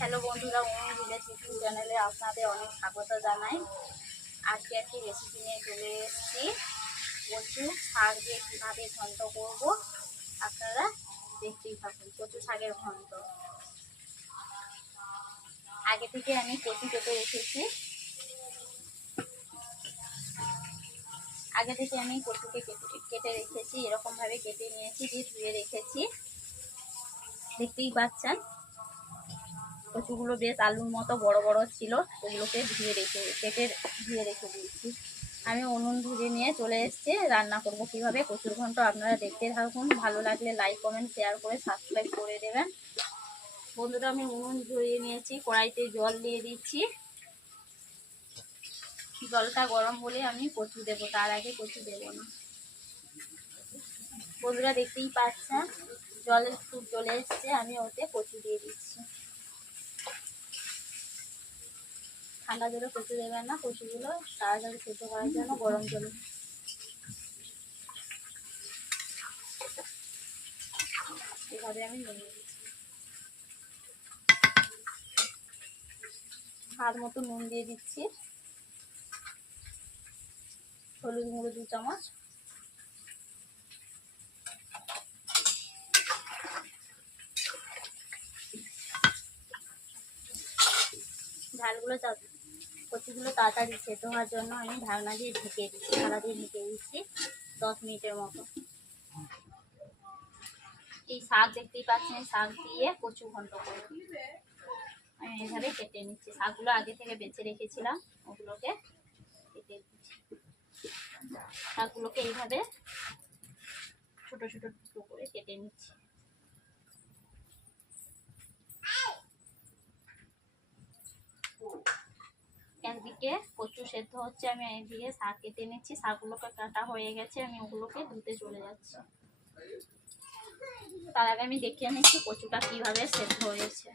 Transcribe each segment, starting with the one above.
Hello বন্ধুরা, অনু village YouTube চ্যানেলে আপনাদের অনেক স্বাগত জানাই। আজকে একটি রেসিপি নিয়ে চলে এসেছি। কচু শাক দিয়ে কীভাবে ঘন্ট করব আপনারা দেখতেই থাকুন। কচু শাকের ঘন্ট আগে থেকে আমি কচু কেটে রেখেছি। কচুকে কেটে রেখেছি, এরকমভাবে কেটে নিয়েছি, দিয়ে ধুয়ে রেখেছি। দেখতেই পাচ্ছেন কচুগুলো বেশ আলুর মতো বড় বড় ছিল, ওগুলোকে কেটে ধুয়ে রেখে দিয়েছি। আমি উনুন ধুয়ে নিয়ে চলে এসেছি। রান্না করব কিভাবে কচুর ঘন্ট আপনারা দেখতে থাকুন। ভালো লাগলে লাইক কমেন্ট শেয়ার করে সাবস্ক্রাইব করে দেবেন। বন্ধুরা, আমি উনুন ধুয়ে নিয়েছি, কড়াইতে জল দিয়ে দিচ্ছি। জলটা গরম হলে আমি কচু দেবো, তার আগে কচু দেবো না। বন্ধুরা দেখতেই পাচ্ছেন জলের ফুট চলে এসছে, আমি ওতে কচু দিয়ে দিচ্ছি। ঠান্ডা জলে কচু দেবেন না, কচুগুলো তাড়াতাড়ি সেদ্ধ করার জন্য গরম জলে এভাবে আমি নিয়ে দিচ্ছি। স্বাদ মতো নুন দিয়ে দিচ্ছি, হলুদ গুঁড়ো 2 চামচ, কচুগুলো তাড়াতাড়ি সেদ্ধ হওয়ার জন্য আমি ঢাকনা দিয়ে ঢেকে দিচ্ছি, থালা দিয়ে ঢেকে দিচ্ছি 10 মিনিটের মতো। এই শাক দেখতেই পাচ্ছেন, এই শাক দিয়ে কচু ঘন্ট করব। আমি এইভাবে কেটে নিচ্ছি, শাকগুলো আগে থেকে বেছে রেখেছিলাম, ওগুলোকে কেটে দিচ্ছি। শাকগুলোকে এইভাবে ছোট ছোট টুকরো করে কেটে নিচ্ছি। একদিকে কচু সেদ্ধ হচ্ছে, আমি একদিকে শাক কেটে নিচ্ছি। শাকগুলোকে কাটা হয়ে গেছে, আমি ওগুলোকে ধুতে চলে যাচ্ছি। তার আগে আমি দেখিয়ে নিচ্ছি কচুটা কিভাবে সেদ্ধ হয়েছে।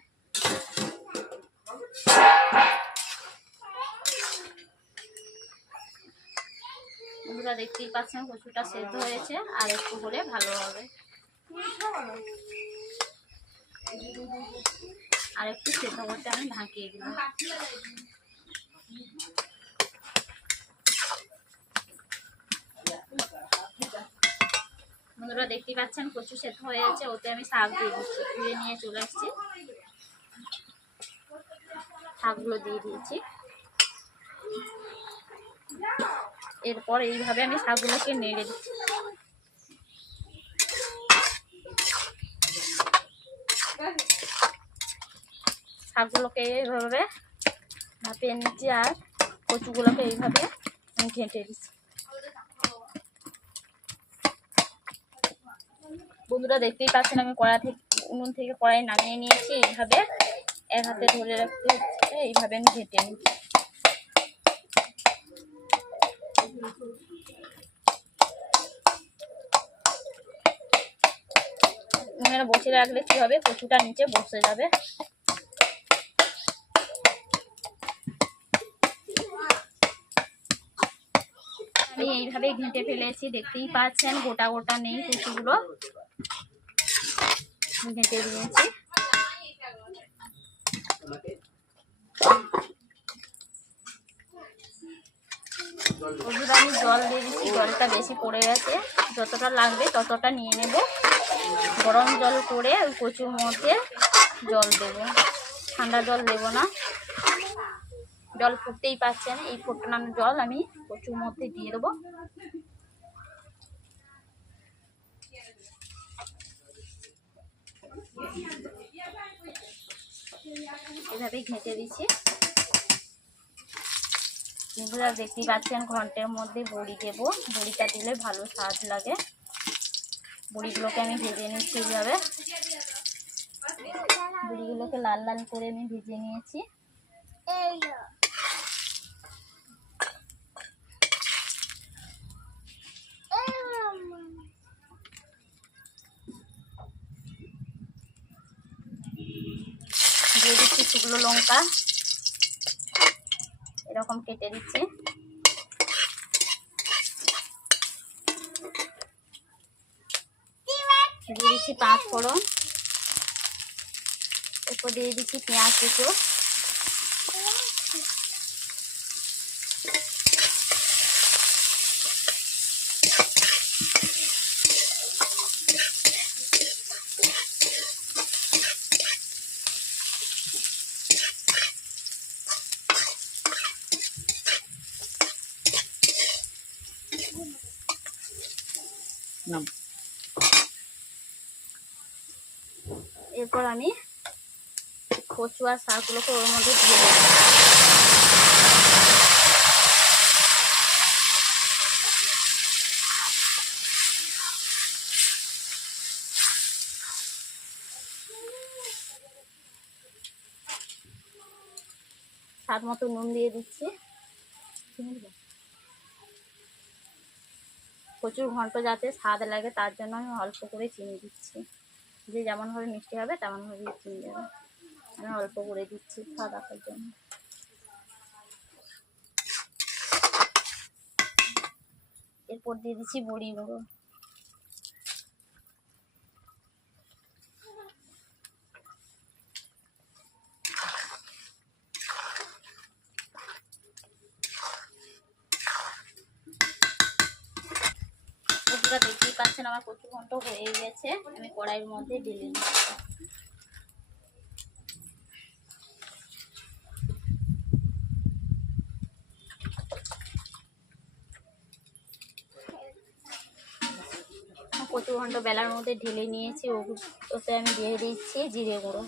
বন্ধুরা দেখতেই পাচ্ছেন কচুটা সেদ্ধ হয়েছে, আর একটু হলে ভালো হবে। আর একটু সেদ্ধ করতে আমি ঢাকিয়ে দিলাম। বন্ধুরা দেখতেই পাচ্ছেন কচু সেদ্ধ হয়েছে, ওতে আমি শাক দিয়ে দিচ্ছি। ধুয়ে নিয়ে চলে আসছি, শাকগুলো দিয়ে দিয়েছি। এরপর এইভাবে আমি শাকগুলোকে নেড়ে দিচ্ছি। শাকগুলোকে এইভাবে ভাপিয়ে নিচ্ছি, আর কচুগুলোকে এইভাবে ঘেঁটে দিচ্ছি। বন্ধুরা দেখতেই পাচ্ছেন আমি উনুন থেকে কড়াই নামিয়ে নিয়েছি। এইভাবে এক হাতে ধরে রাখতে হচ্ছে, এইভাবে আমি ঘেঁটে নিচ্ছি। উনুনে বসে রাখলে কি হবে, কচুটা নিচে বসে যাবে। আমি এইভাবে ঘেঁটে ফেলেছি, দেখতেই পাচ্ছেন গোটা গোটা নেই, কচুগুলো ঘেঁটে দিয়েছি। বন্ধুরা আমি জল দিয়ে দিচ্ছি, জলটা বেশি পড়ে গেছে, যতটা লাগবে ততটা নিয়ে নেব। গরম জল করে ওই কচুর মধ্যে জল দেব, ঠান্ডা জল দেব না। জল ফুটতেই পাচ্ছেন, এই ফুটনানো জল আমি কচুর মধ্যে দিয়ে দেবো। এভাবেই ঘেঁটে দিচ্ছি। বন্ধুরা দেখতেই পাচ্ছেন ঘন্টের মধ্যে বড়ি দেব, বড়িটা দিলে ভালো স্বাদ লাগে। বড়িগুলোকে আমি ভেজে নিচ্ছি। এইভাবে বড়িগুলোকে লাল লাল করে আমি ভেজে নিয়েছি। দিয়ে দিচ্ছি শুকনো লঙ্কা, এরকম কেটে দিচ্ছি। দিয়ে দিচ্ছি 5 ফোড়ন, এরপর দিয়ে দিচ্ছি পেঁয়াজ কুচো, এরপর আমি কচু আর শাকগুলোকে ওর মধ্যে দিয়ে দেবো। স্বাদ মতো নুন দিয়ে দিচ্ছি। কচুর ঘন্ট যাতে স্বাদ লাগে তার জন্য আমি অল্প করে চিনি দিচ্ছি। যে যেমনভাবে মিষ্টি হবে তেমনভাবে চিনি দেবে, আমি অল্প করে দিচ্ছি স্বাদ আসার জন্য। এরপর দিয়ে দিচ্ছি বড়ি গুঁড়ো, বন্ধুরা দেখতেই পাচ্ছেন আমার কচু ঘন্ট হয়ে গেছে। আমি কড়াইয়ের মধ্যে ঢেলে নিচ্ছি। কচু ঘন্ট বেলার মধ্যে ঢেলে নিয়েছি, ওতে আমি দিয়ে দিচ্ছি জিরে গুঁড়ো।